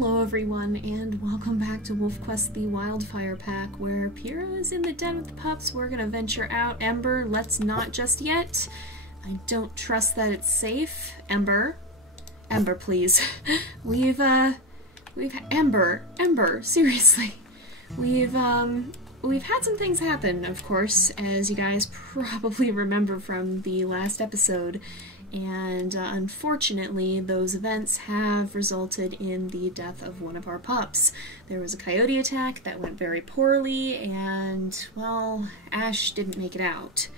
Hello everyone, and welcome back to WolfQuest the Wildfire Pack, where Pyra is in the den with the pups. We're gonna venture out. Ember, let's not just yet. I don't trust that it's safe. Ember, please. We've Ember, seriously. We've had some things happen, of course, as you guys probably remember from the last episode. And unfortunately, those events have resulted in the death of one of our pups. There was a coyote attack that went very poorly, and, well, Ash didn't make it out.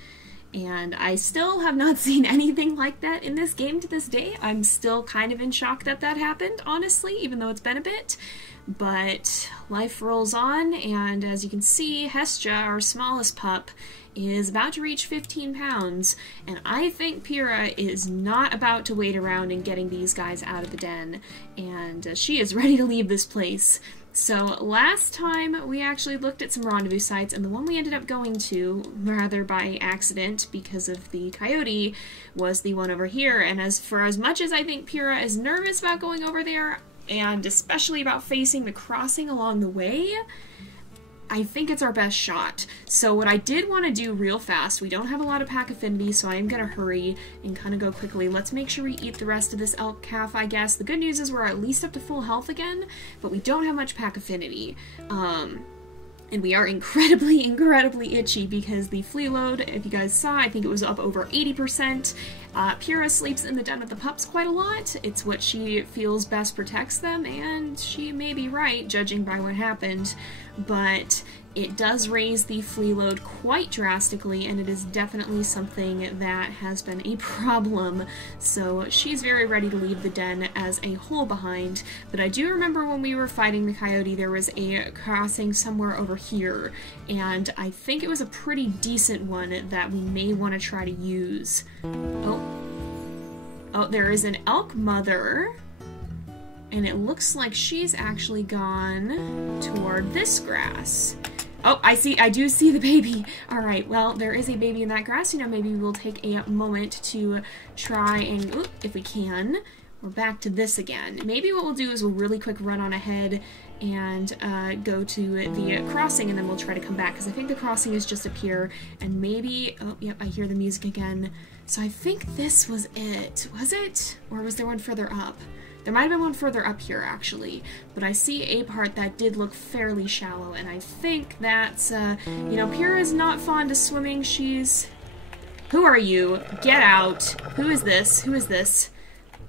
And I still have not seen anything like that in this game to this day. I'm still kind of in shock that that happened, honestly, even though it's been a bit. But life rolls on, and as you can see, Hestia, our smallest pup, is about to reach 15 pounds, and I think Pyra is not about to wait around in getting these guys out of the den, and she is ready to leave this place. So last time we actually looked at some rendezvous sites, and the one we ended up going to, rather by accident because of the coyote, was the one over here. And as much as I think Pyra is nervous about going over there, and especially about facing the crossing along the way, I think it's our best shot. So what I did want to do real fast, we don't have a lot of pack affinity, so I am going to hurry and kind of go quickly. Let's make sure we eat the rest of this elk calf, I guess. The good news is we're at least up to full health again, but we don't have much pack affinity. And we are incredibly, incredibly itchy because the flea load, if you guys saw, I think it was up over 80%. Pyra sleeps in the den with the pups quite a lot. It's what she feels best protects them, and she may be right, judging by what happened. But it does raise the flea load quite drastically, and it is definitely something that has been a problem. So she's very ready to leave the den as a whole behind. But I do remember when we were fighting the coyote, there was a crossing somewhere over here, and I think it was a pretty decent one that we may want to try to use. Oh, there is an elk mother. And it looks like she's actually gone toward this grass. Oh, I do see the baby. All right, well, there is a baby in that grass. You know, maybe we'll take a moment to try and, if we can, we're back to this again. Maybe what we'll do is we'll really quick run on ahead and go to the crossing, and then we'll try to come back, because I think the crossing is just up here, and maybe, oh, yep, I hear the music again. So I think this was it. Was it? Or was there one further up? There might have been one further up here, actually, but I see a part that did look fairly shallow, and I think that's, you know, Pyra is not fond of swimming. She's... Who are you? Get out! Who is this? Who is this?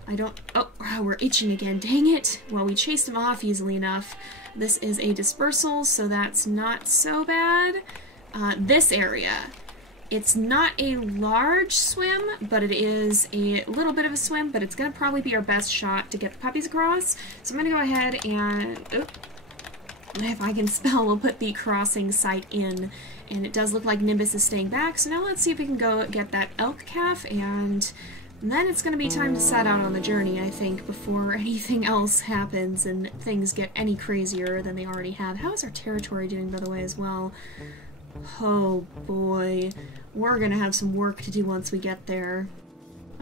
I don't... Oh, we're itching again. Dang it! Well, we chased him off easily enough. This is a dispersal, so that's not so bad. This area. It's not a large swim, but it is a little bit of a swim, but it's going to probably be our best shot to get the puppies across. So I'm going to go ahead and, if I can spell, we'll put the crossing site in. And it does look like Nimbus is staying back, so now let's see if we can go get that elk calf, and then it's going to be time to set out on the journey, I think, before anything else happens and things get any crazier than they already have. How is our territory doing, by the way, as well? Oh boy, we're gonna have some work to do once we get there.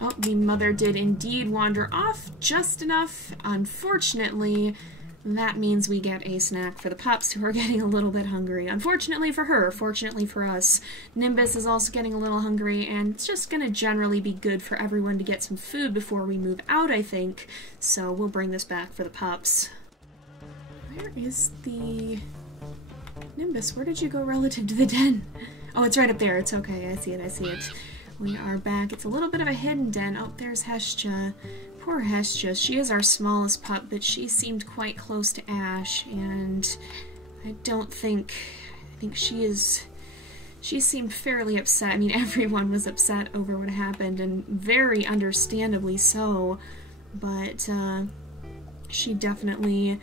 Oh, the mother did indeed wander off just enough. Unfortunately, that means we get a snack for the pups, who are getting a little bit hungry. Unfortunately for her, fortunately for us. Nimbus is also getting a little hungry, and it's just gonna generally be good for everyone to get some food before we move out, I think. So we'll bring this back for the pups. Where is the... Nimbus, where did you go relative to the den? Oh, it's right up there. It's okay. I see it. I see it. We are back. It's a little bit of a hidden den. Oh, there's Hestia. Poor Hestia. She is our smallest pup, but she seemed quite close to Ash, and I think she seemed fairly upset. I mean, everyone was upset over what happened, and very understandably so, but she definitely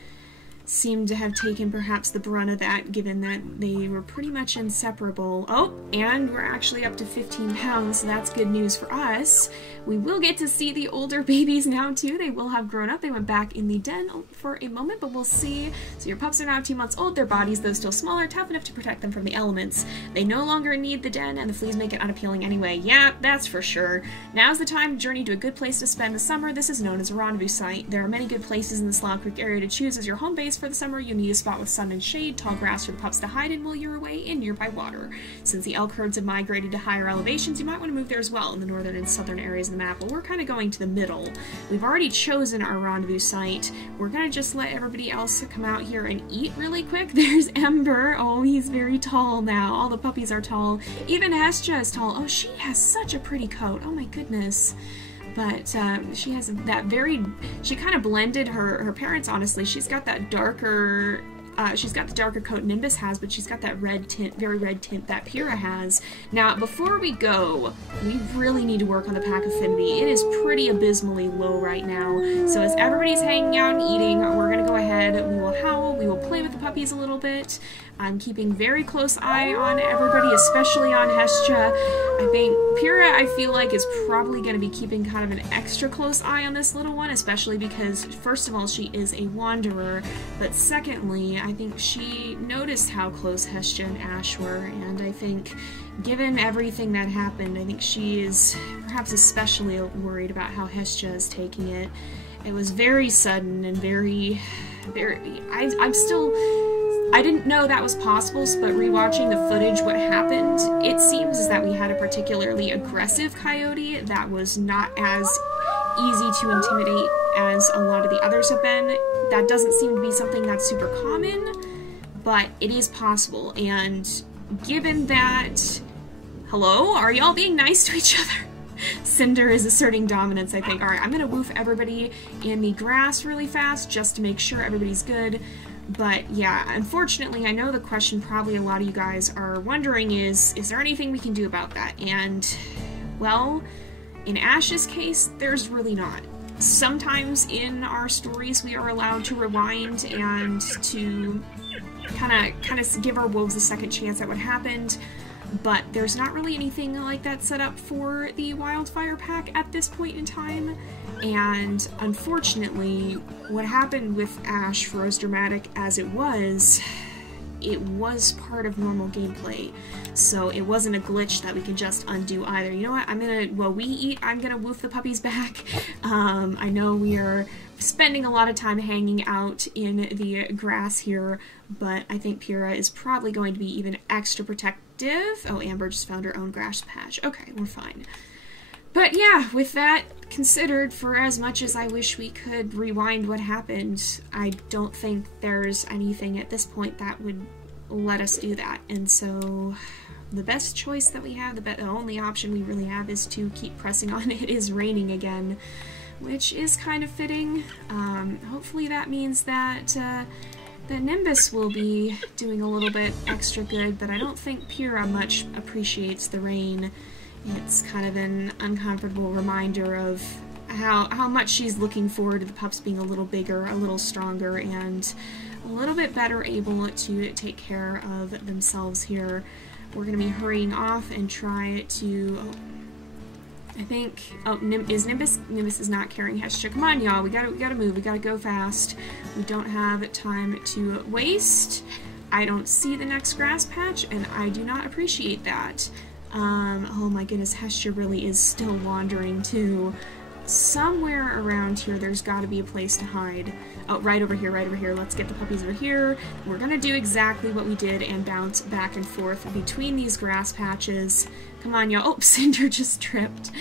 seem to have taken perhaps the brunt of that, given that they were pretty much inseparable. Oh, and we're actually up to 15 pounds, so that's good news for us. We will get to see the older babies now too. They will have grown up. They went back in the den for a moment, but we'll see. So your pups are now 2 months old. Their bodies, though still smaller, tough enough to protect them from the elements. They no longer need the den, and the fleas make it unappealing anyway. Yeah, that's for sure. Now's the time to journey to a good place to spend the summer. This is known as a rendezvous site. There are many good places in the Slough Creek area to choose as your home base for the summer. You need a spot with sun and shade, tall grass for the pups to hide in while you're away, and nearby water. Since the elk herds have migrated to higher elevations, you might want to move there as well in the northern and southern areas of the map. Well, we're kind of going to the middle. We've already chosen our rendezvous site. We're gonna just let everybody else come out here and eat really quick. There's Ember. Oh, he's very tall now. All the puppies are tall. Even Hestia is tall. Oh, she has such a pretty coat. Oh my goodness. But she has that very, she kind of blended her parents, honestly. She's got that darker, she's got the darker coat Nimbus has, but she's got that red tint, very red tint that Pyra has. Now, before we go, we really need to work on the pack affinity. It is pretty abysmally low right now. So as everybody's hanging out and eating, we're gonna go ahead, we will howl, we will play with the puppies a little bit. I'm keeping very close eye on everybody, especially on Hestia. I think Pyra, I feel like, is probably going to be keeping kind of an extra close eye on this little one, especially because, first of all, she is a wanderer, but secondly, I think she noticed how close Hestia and Ash were, and I think, given everything that happened, I think she is perhaps especially worried about how Hestia is taking it. It was very sudden and very, I didn't know that was possible, but rewatching the footage, what happened, it seems is that we had a particularly aggressive coyote that was not as easy to intimidate as a lot of the others have been. That doesn't seem to be something that's super common, but it is possible, and given that... Hello? Are y'all being nice to each other? Cinder is asserting dominance, I think. Alright, I'm gonna woof everybody in the grass really fast, just to make sure everybody's good. But yeah, unfortunately, I know the question probably a lot of you guys are wondering is there anything we can do about that? And, well, in Ash's case, there's really not. Sometimes in our stories we are allowed to rewind and to kind of give our wolves a second chance at what happened, but there's not really anything like that set up for the Wildfire pack at this point in time. And unfortunately, what happened with Ash, for as dramatic as it was part of normal gameplay. So it wasn't a glitch that we can just undo either. You know what, while we eat, I'm gonna woof the puppies back. I know we are spending a lot of time hanging out in the grass here, but I think Pyra is probably going to be even extra protective. Oh, Amber just found her own grass patch. Okay, we're fine. But yeah, with that considered, for as much as I wish we could rewind what happened, I don't think there's anything at this point that would let us do that. And so the best choice that we have, the only option we really have, is to keep pressing on. It is raining again, which is kind of fitting. Hopefully that means that the Nimbus will be doing a little bit extra good, but I don't think Pyra much appreciates the rain. It's kind of an uncomfortable reminder of how much she's looking forward to the pups being a little bigger, a little stronger, and a little bit better able to take care of themselves here. We're going to be hurrying off and try to... I think... Oh, is Nimbus? Nimbus is not carrying Hestia. Come on, y'all. We gotta move. We gotta go fast. We don't have time to waste. I don't see the next grass patch, and I do not appreciate that. Oh my goodness, Hestia really is still wandering too. Somewhere around here there's got to be a place to hide. Oh, right over here, right over here. Let's get the puppies over here. We're gonna do exactly what we did and bounce back and forth between these grass patches. Come on, y'all. Oh, Cinder just tripped.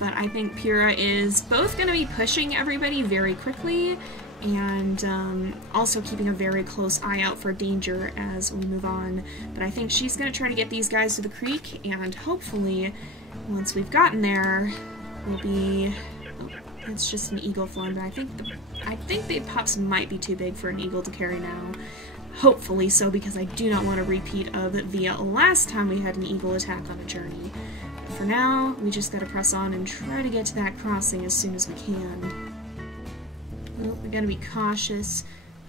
But I think Pyra is both gonna be pushing everybody very quickly and also keeping a very close eye out for danger as we move on. But I think she's going to try to get these guys to the creek, and hopefully, once we've gotten there, we'll be... Oh, that's just an eagle flown, but I think the pups might be too big for an eagle to carry now. Hopefully so, because I do not want a repeat of the last time we had an eagle attack on a journey. But for now, we just got to press on and try to get to that crossing as soon as we can. Oh, we gotta be cautious.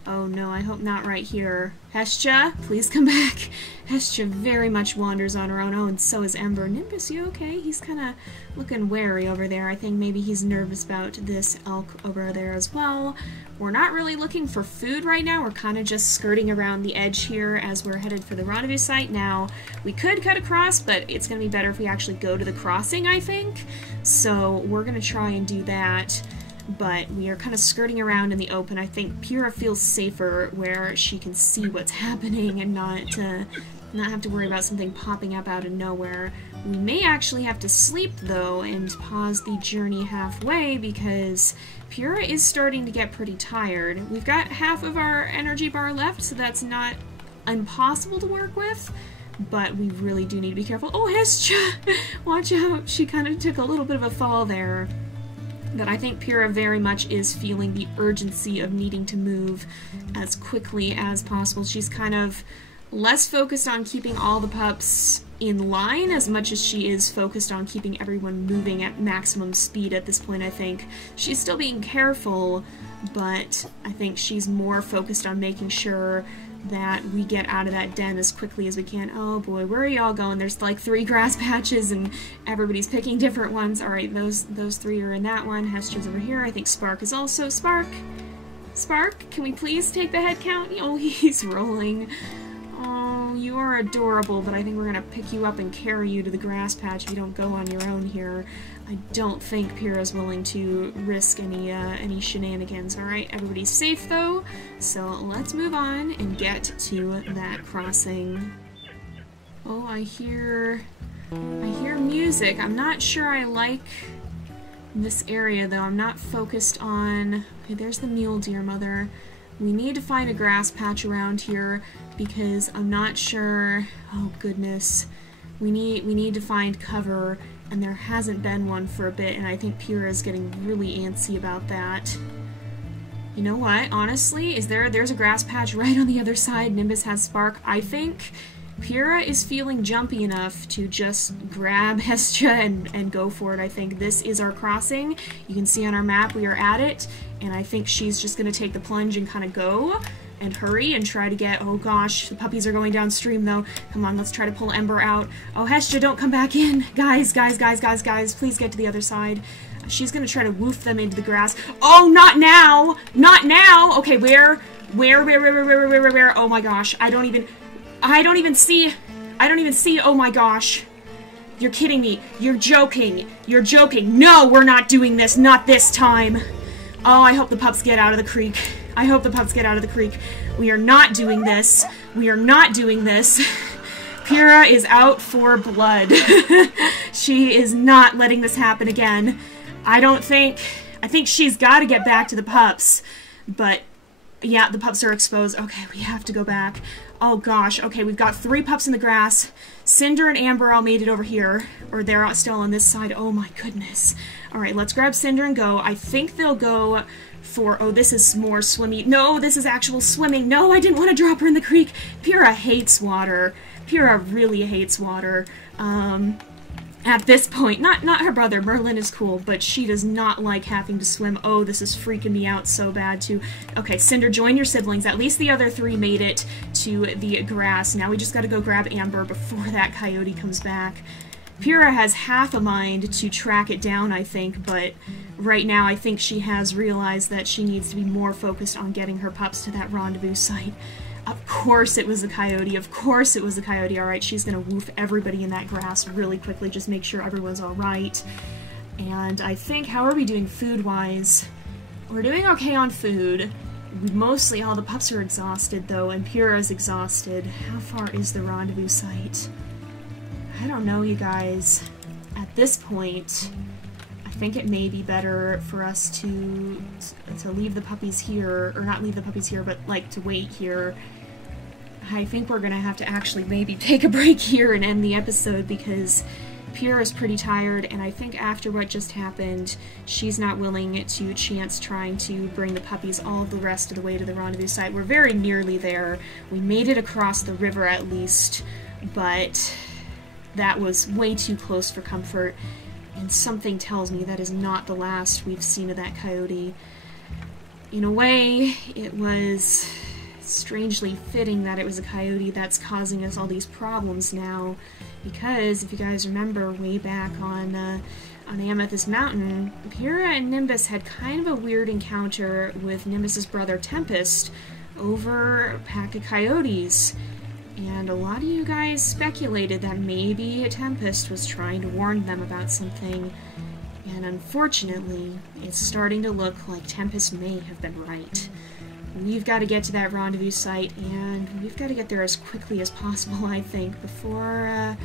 Oh no, I hope not right here. Hestia, please come back. Hestia very much wanders on her own. Oh, and so is Ember. Nimbus, you okay? He's kind of looking wary over there. I think maybe he's nervous about this elk over there as well. We're not really looking for food right now. We're kind of just skirting around the edge here as we're headed for the rendezvous site. Now, we could cut across, but it's going to be better if we actually go to the crossing, I think. So we're going to try and do that. But we are kind of skirting around in the open. I think Pyra feels safer where she can see what's happening and not have to worry about something popping up out of nowhere. We may actually have to sleep, though, and pause the journey halfway because Pyra is starting to get pretty tired. We've got half of our energy bar left, so that's not impossible to work with, but we really do need to be careful. Oh, Hestia! Watch out! She kind of took a little bit of a fall there. But I think Pyra very much is feeling the urgency of needing to move as quickly as possible. She's kind of less focused on keeping all the pups in line as much as she is focused on keeping everyone moving at maximum speed at this point, I think. She's still being careful, but I think she's more focused on making sure that we get out of that den as quickly as we can. Oh boy, where are y'all going? There's like 3 grass patches and everybody's picking different ones. Alright, those 3 are in that one. Hestia's over here. I think Spark is also. Spark, can we please take the head count? Oh, he's rolling. Oh, you are adorable, but I think we're gonna pick you up and carry you to the grass patch if you don't go on your own here. I don't think Pyra's willing to risk any shenanigans. Alright, everybody's safe though, so let's move on and get to that crossing. Oh, I hear music. I'm not sure I like this area though. I'm not focused on... Okay, there's the mule deer mother. We need to find a grass patch around here because I'm not sure... Oh goodness. We need to find cover, and there hasn't been one for a bit, and I think Pyra is getting really antsy about that. You know what? Honestly, there's a grass patch right on the other side. Nimbus has Spark. I think Pyra is feeling jumpy enough to just grab Hestia and go for it. I think this is our crossing. You can see on our map we are at it, and I think she's just going to take the plunge and kind of go and hurry and try to get... Oh gosh, the puppies are going downstream though. Come on, let's try to pull Ember out. Oh, Hestia, don't come back in. Guys, please get to the other side. She's going to try to woof them into the grass. Oh, not now! Not now! Okay, where? Oh my gosh, I don't even see. Oh my gosh. You're kidding me. You're joking. No, we're not doing this. Not this time. Oh, I hope the pups get out of the creek. We are not doing this. Pyra is out for blood. She is not letting this happen again. I think she's got to get back to the pups. But, yeah, the pups are exposed. Okay, we have to go back. Oh gosh, okay, we've got 3 pups in the grass. Cinder and Amber all made it over here. Or they're still on this side. Oh my goodness. Alright, let's grab Cinder and go. I think they'll go for... Oh, this is more swimmy. No, this is actual swimming. No, I didn't want to drop her in the creek. Pyra hates water. Pyra really hates water. At this point, not her brother, Merlin is cool, but she does not like having to swim. Oh, this is freaking me out so bad, too. Okay, Cinder, join your siblings. At least the other 3 made it to the grass. Now we just gotta go grab Amber before that coyote comes back. Pyra has half a mind to track it down, I think, but right now I think she has realized that she needs to be more focused on getting her pups to that rendezvous site. Of course it was a coyote. Alright, she's gonna woof everybody in that grass really quickly, just make sure everyone's alright. And I think, how are we doing food-wise? We're doing okay on food. Mostly all the pups are exhausted, though, and Pyra's exhausted. How far is the rendezvous site? I don't know, you guys. At this point, I think it may be better for us to leave the puppies here, or not leave the puppies here, but, like, to wait here. I think we're gonna have to actually maybe take a break here and end the episode because Pyra is pretty tired, and I think after what just happened, she's not willing to chance trying to bring the puppies all the rest of the way to the rendezvous site. We're very nearly there. We made it across the river at least, but that was way too close for comfort, and something tells me that is not the last we've seen of that coyote. in a way, it was strangely fitting that it was a coyote that's causing us all these problems now, because if you guys remember way back on Amethyst Mountain, Pyra and Nimbus had kind of a weird encounter with Nimbus's brother Tempest over a pack of coyotes. And a lot of you guys speculated that maybe Tempest was trying to warn them about something, and unfortunately, it's starting to look like Tempest may have been right. We've got to get to that rendezvous site, and we've got to get there as quickly as possible, I think, before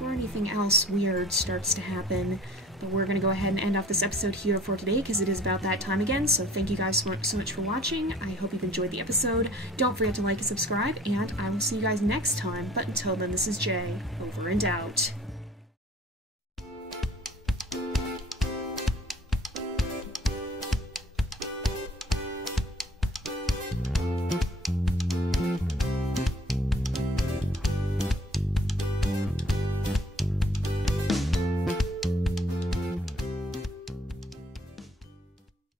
anything else weird starts to happen. But we're going to go ahead and end off this episode here for today, because it is about that time again, so thank you guys so much for watching. I hope you've enjoyed the episode. Don't forget to like and subscribe, and I will see you guys next time. But until then, this is Jay, over and out.